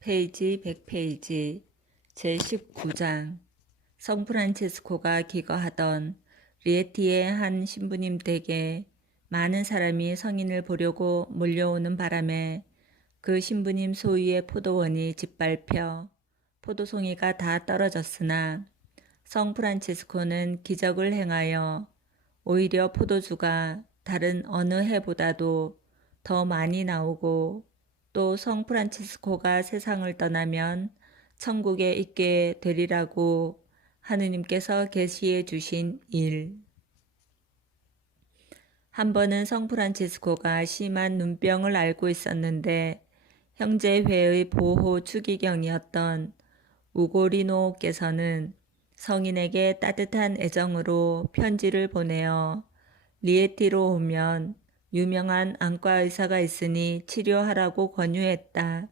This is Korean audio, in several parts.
페이지 100페이지 제19장 성프란체스코가 기거하던 리에티의 한 신부님 댁에 많은 사람이 성인을 보려고 몰려오는 바람에 그 신부님 소유의 포도원이 짓밟혀 포도송이가 다 떨어졌으나 성프란체스코는 기적을 행하여 오히려 포도주가 다른 어느 해보다도 더 많이 나오고 또 성프란치스코가 세상을 떠나면 천국에 있게 되리라고 하느님께서 계시해 주신 일. 한 번은 성프란치스코가 심한 눈병을 앓고 있었는데 형제회의 보호 추기경이었던 우고리노께서는 성인에게 따뜻한 애정으로 편지를 보내어 리에티로 오면 유명한 안과 의사가 있으니 치료하라고 권유했다.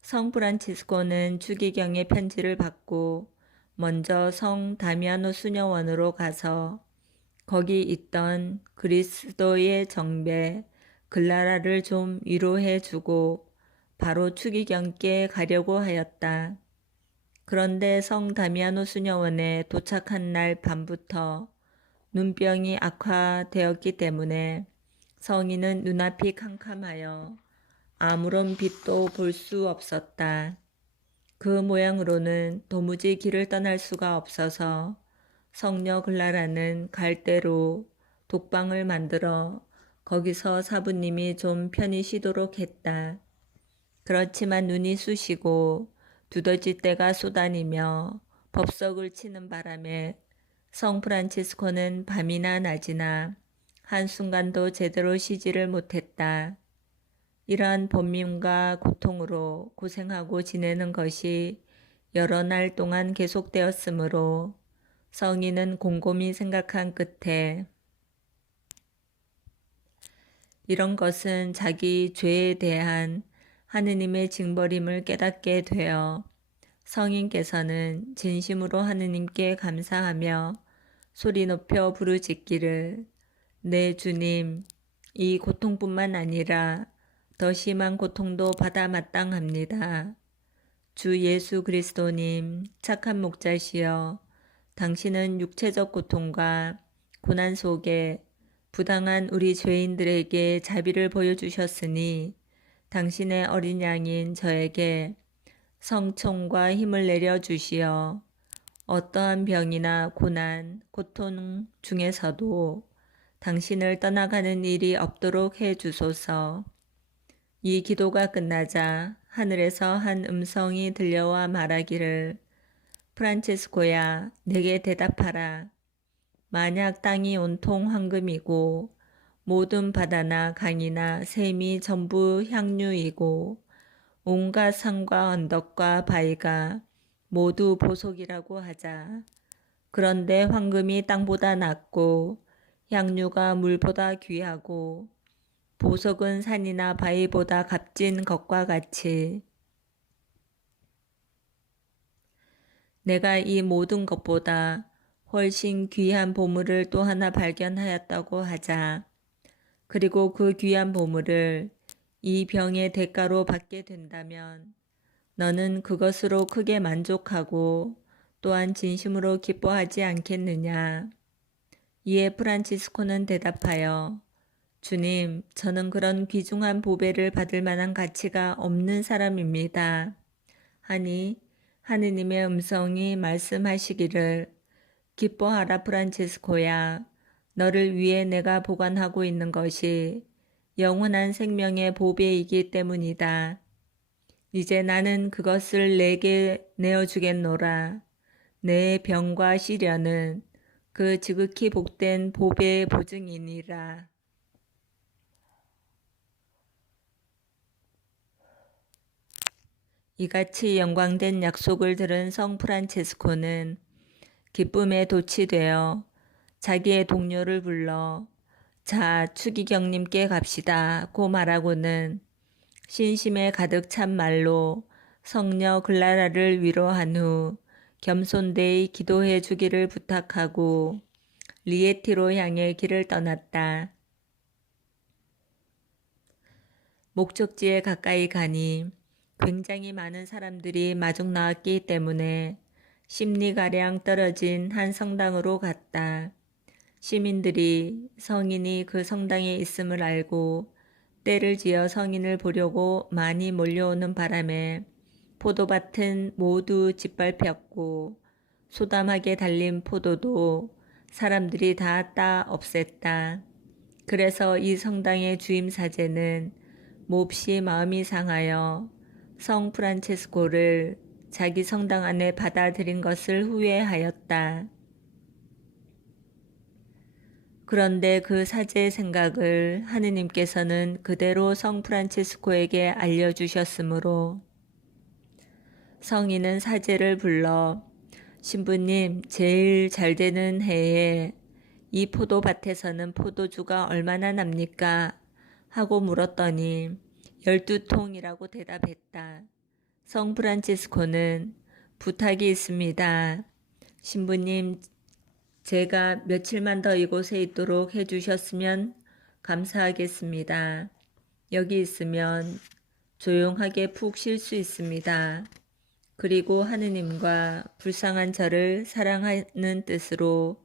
성프란치스코는 추기경의 편지를 받고 먼저 성 다미아노 수녀원으로 가서 거기 있던 그리스도의 정배 글라라를 좀 위로해 주고 바로 추기경께 가려고 하였다. 그런데 성 다미아노 수녀원에 도착한 날 밤부터 눈병이 악화되었기 때문에 성인은 눈앞이 캄캄하여 아무런 빛도 볼 수 없었다. 그 모양으로는 도무지 길을 떠날 수가 없어서 성녀 글라라는 갈대로 독방을 만들어 거기서 사부님이 좀 편히 쉬도록 했다. 그렇지만 눈이 쑤시고 두더지떼가 쏟아니며 법석을 치는 바람에 성프란치스코는 밤이나 낮이나 한순간도 제대로 쉬지를 못했다. 이러한 번민과 고통으로 고생하고 지내는 것이 여러 날 동안 계속되었으므로 성인은 곰곰이 생각한 끝에 이런 것은 자기 죄에 대한 하느님의 징벌임을 깨닫게 되어 성인께서는 진심으로 하느님께 감사하며 소리 높여 부르짖기를 내 주님, 이 고통뿐만 아니라 더 심한 고통도 받아 마땅합니다. 주 예수 그리스도님, 착한 목자시여, 당신은 육체적 고통과 고난 속에 부당한 우리 죄인들에게 자비를 보여주셨으니 당신의 어린 양인 저에게 성총과 힘을 내려주시어 어떠한 병이나 고난, 고통 중에서도 당신을 떠나가는 일이 없도록 해 주소서. 이 기도가 끝나자 하늘에서 한 음성이 들려와 말하기를 프란체스코야, 내게 대답하라. 만약 땅이 온통 황금이고 모든 바다나 강이나 샘이 전부 향유이고 온갖 산과 언덕과 바위가 모두 보석이라고 하자. 그런데 황금이 땅보다 낫고 향유가 물보다 귀하고 보석은 산이나 바위보다 값진 것과 같이 내가 이 모든 것보다 훨씬 귀한 보물을 또 하나 발견하였다고 하자. 그리고 그 귀한 보물을 이 병의 대가로 받게 된다면 너는 그것으로 크게 만족하고 또한 진심으로 기뻐하지 않겠느냐. 이에 프란치스코는 대답하여 주님, 저는 그런 귀중한 보배를 받을 만한 가치가 없는 사람입니다. 하니 하느님의 음성이 말씀하시기를 기뻐하라 프란치스코야. 너를 위해 내가 보관하고 있는 것이 영원한 생명의 보배이기 때문이다. 이제 나는 그것을 내게 내어주겠노라. 내 병과 시련은 그 지극히 복된 보배의 보증이니라. 이같이 영광된 약속을 들은 성 프란체스코는 기쁨에 도취되어 자기의 동료를 불러 자, 추기경님께 갑시다고 말하고는 신심에 가득 찬 말로 성녀 글라라를 위로한 후 겸손되이 기도해 주기를 부탁하고 리에티로 향해 길을 떠났다. 목적지에 가까이 가니 굉장히 많은 사람들이 마중 나왔기 때문에 심리가량 떨어진 한 성당으로 갔다. 시민들이 성인이 그 성당에 있음을 알고 때를 지어 성인을 보려고 많이 몰려오는 바람에 포도밭은 모두 짓밟혔고 소담하게 달린 포도도 사람들이 다 따 없앴다. 그래서 이 성당의 주임 사제는 몹시 마음이 상하여 성 프란체스코를 자기 성당 안에 받아들인 것을 후회하였다. 그런데 그 사제의 생각을 하느님께서는 그대로 성 프란체스코에게 알려주셨으므로 성인은 사제를 불러 신부님, 제일 잘 되는 해에 이 포도밭에서는 포도주가 얼마나 납니까? 하고 물었더니 12통이라고 대답했다. 성 프란치스코는 부탁이 있습니다. 신부님, 제가 며칠만 더 이곳에 있도록 해주셨으면 감사하겠습니다. 여기 있으면 조용하게 푹 쉴 수 있습니다. 그리고 하느님과 불쌍한 저를 사랑하는 뜻으로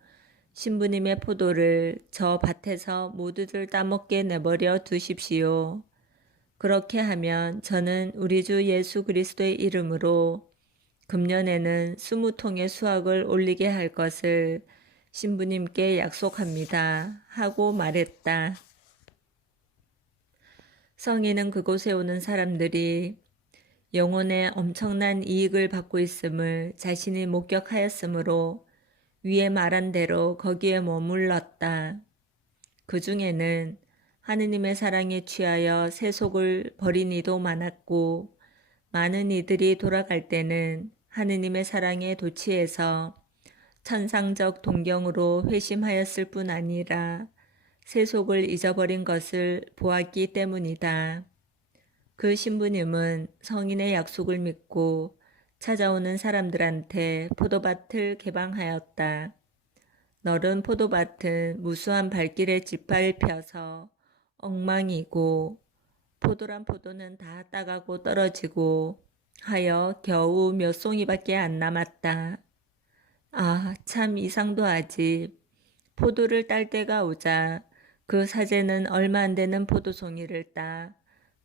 신부님의 포도를 저 밭에서 모두들 따먹게 내버려 두십시오. 그렇게 하면 저는 우리 주 예수 그리스도의 이름으로 금년에는 20통의 수확을 올리게 할 것을 신부님께 약속합니다. 하고 말했다. 성인은 그곳에 오는 사람들이 영혼의 엄청난 이익을 받고 있음을 자신이 목격하였으므로 위에 말한 대로 거기에 머물렀다. 그 중에는 하느님의 사랑에 취하여 세속을 버린 이도 많았고 많은 이들이 돌아갈 때는 하느님의 사랑에 도취해서 천상적 동경으로 회심하였을 뿐 아니라 세속을 잊어버린 것을 보았기 때문이다. 그 신부님은 성인의 약속을 믿고 찾아오는 사람들한테 포도밭을 개방하였다. 너른 포도밭은 무수한 발길에 짓밟혀서 엉망이고 포도란 포도는 다 따가고 떨어지고 하여 겨우 몇 송이밖에 안 남았다. 아, 참 이상도 하지. 포도를 딸 때가 오자 그 사제는 얼마 안 되는 포도송이를 따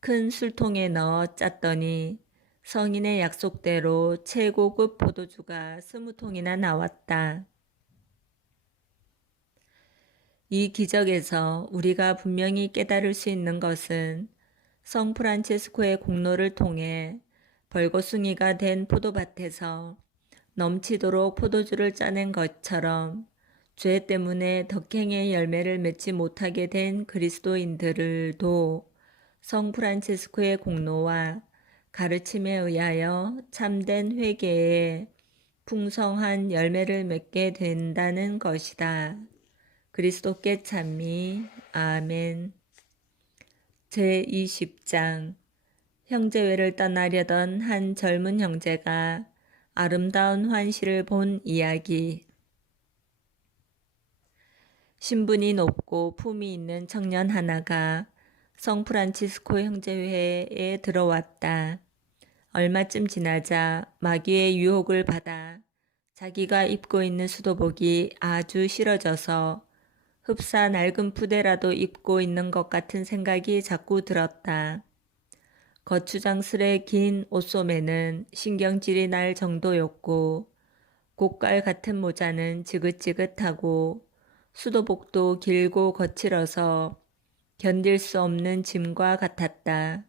큰 술통에 넣어 짰더니 성인의 약속대로 최고급 포도주가 20통이나 나왔다. 이 기적에서 우리가 분명히 깨달을 수 있는 것은 성 프란체스코의 공로를 통해 벌거숭이가 된 포도밭에서 넘치도록 포도주를 짜낸 것처럼 죄 때문에 덕행의 열매를 맺지 못하게 된 그리스도인들도 성 프란체스코의 공로와 가르침에 의하여 참된 회개에 풍성한 열매를 맺게 된다는 것이다. 그리스도께 찬미. 아멘. 제20장 형제회를 떠나려던 한 젊은 형제가 아름다운 환시를 본 이야기. 신분이 높고 품이 있는 청년 하나가 성 프란치스코 형제회에 들어왔다. 얼마쯤 지나자 마귀의 유혹을 받아 자기가 입고 있는 수도복이 아주 싫어져서 흡사 낡은 푸대라도 입고 있는 것 같은 생각이 자꾸 들었다. 거추장스레 긴 옷소매는 신경질이 날 정도였고 곡갈 같은 모자는 지긋지긋하고 수도복도 길고 거칠어서 견딜 수 없는 짐과 같았다.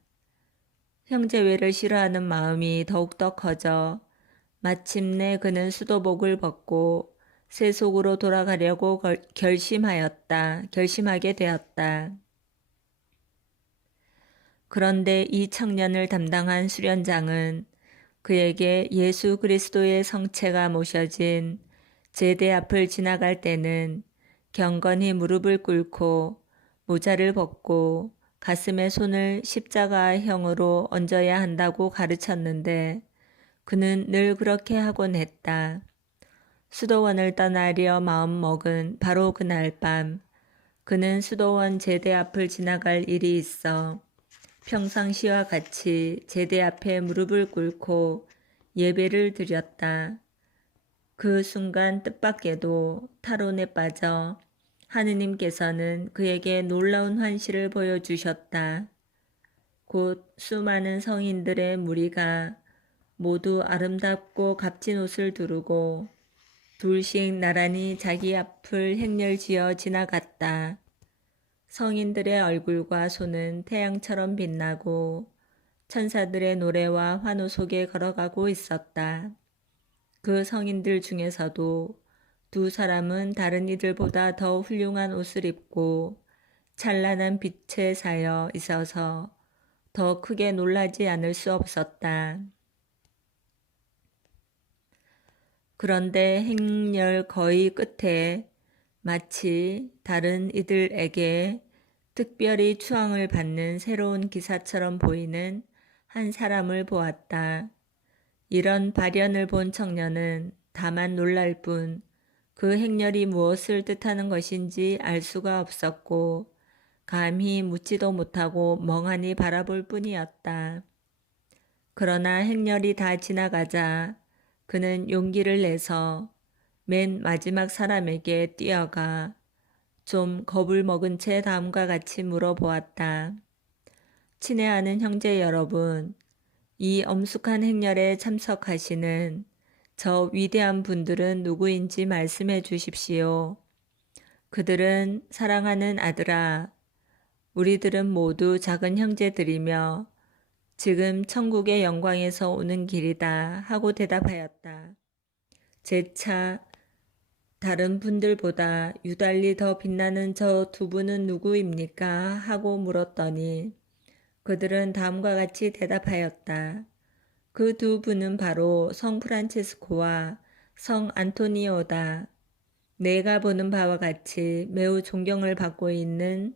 형제회를 싫어하는 마음이 더욱더 커져 마침내 그는 수도복을 벗고 세속으로 돌아가려고 결심하게 되었다. 그런데 이 청년을 담당한 수련장은 그에게 예수 그리스도의 성체가 모셔진 제대 앞을 지나갈 때는 경건히 무릎을 꿇고 모자를 벗고 가슴에 손을 십자가형으로 얹어야 한다고 가르쳤는데 그는 늘 그렇게 하곤 했다. 수도원을 떠나려 마음먹은 바로 그날 밤 그는 수도원 제대 앞을 지나갈 일이 있어 평상시와 같이 제대 앞에 무릎을 꿇고 예배를 드렸다. 그 순간 뜻밖에도 탈원에 빠져 하느님께서는 그에게 놀라운 환시를 보여주셨다. 곧 수많은 성인들의 무리가 모두 아름답고 값진 옷을 두르고 둘씩 나란히 자기 앞을 행렬지어 지나갔다. 성인들의 얼굴과 손은 태양처럼 빛나고 천사들의 노래와 환호 속에 걸어가고 있었다. 그 성인들 중에서도 두 사람은 다른 이들보다 더 훌륭한 옷을 입고 찬란한 빛에 사여 있어서 더 크게 놀라지 않을 수 없었다. 그런데 행렬 거의 끝에 마치 다른 이들에게 특별히 추앙을 받는 새로운 기사처럼 보이는 한 사람을 보았다. 이런 발현을 본 청년은 다만 놀랄 뿐 그 행렬이 무엇을 뜻하는 것인지 알 수가 없었고 감히 묻지도 못하고 멍하니 바라볼 뿐이었다. 그러나 행렬이 다 지나가자 그는 용기를 내서 맨 마지막 사람에게 뛰어가 좀 겁을 먹은 채 다음과 같이 물어보았다. 친애하는 형제 여러분, 이 엄숙한 행렬에 참석하시는 저 위대한 분들은 누구인지 말씀해 주십시오. 그들은 사랑하는 아들아, 우리들은 모두 작은 형제들이며 지금 천국의 영광에서 오는 길이다 하고 대답하였다. 재차 다른 분들보다 유달리 더 빛나는 저 두 분은 누구입니까? 하고 물었더니 그들은 다음과 같이 대답하였다. 그 두 분은 바로 성 프란치스코와 성 안토니오다. 내가 보는 바와 같이 매우 존경을 받고 있는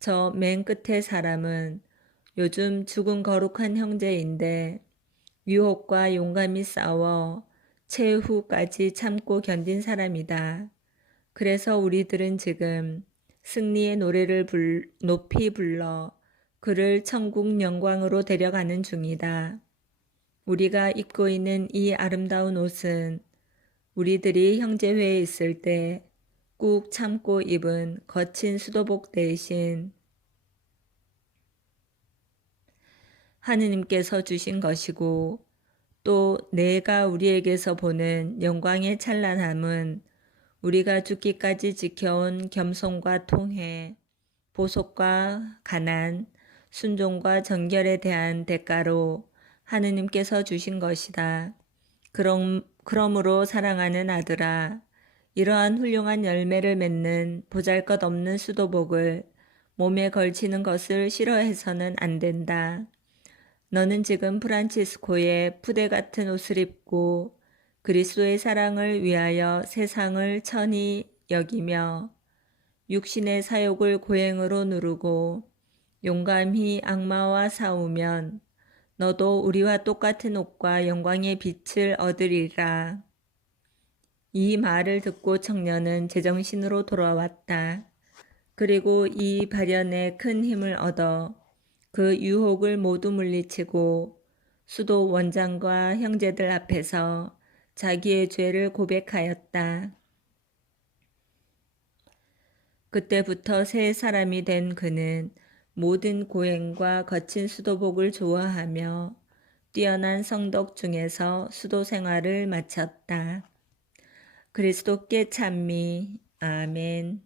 저 맨 끝의 사람은 요즘 죽은 거룩한 형제인데 유혹과 용감히 싸워 최후까지 참고 견딘 사람이다. 그래서 우리들은 지금 승리의 노래를 높이 불러 그를 천국 영광으로 데려가는 중이다. 우리가 입고 있는 이 아름다운 옷은 우리들이 형제회에 있을 때 꾹 참고 입은 거친 수도복 대신 하느님께서 주신 것이고 또 내가 우리에게서 보는 영광의 찬란함은 우리가 죽기까지 지켜온 겸손과 통회, 보속과 가난, 순종과 정결에 대한 대가로 하느님께서 주신 것이다. 그러므로 사랑하는 아들아, 이러한 훌륭한 열매를 맺는 보잘것없는 수도복을 몸에 걸치는 것을 싫어해서는 안 된다. 너는 지금 프란치스코의 푸대 같은 옷을 입고 그리스도의 사랑을 위하여 세상을 천히 여기며 육신의 사욕을 고행으로 누르고 용감히 악마와 싸우면 너도 우리와 똑같은 옷과 영광의 빛을 얻으리라. 이 말을 듣고 청년은 제정신으로 돌아왔다. 그리고 이 발현에 큰 힘을 얻어 그 유혹을 모두 물리치고 수도 원장과 형제들 앞에서 자기의 죄를 고백하였다. 그때부터 새 사람이 된 그는 모든 고행과 거친 수도복을 좋아하며 뛰어난 성덕 중에서 수도 생활을 마쳤다. 그리스도께 찬미. 아멘.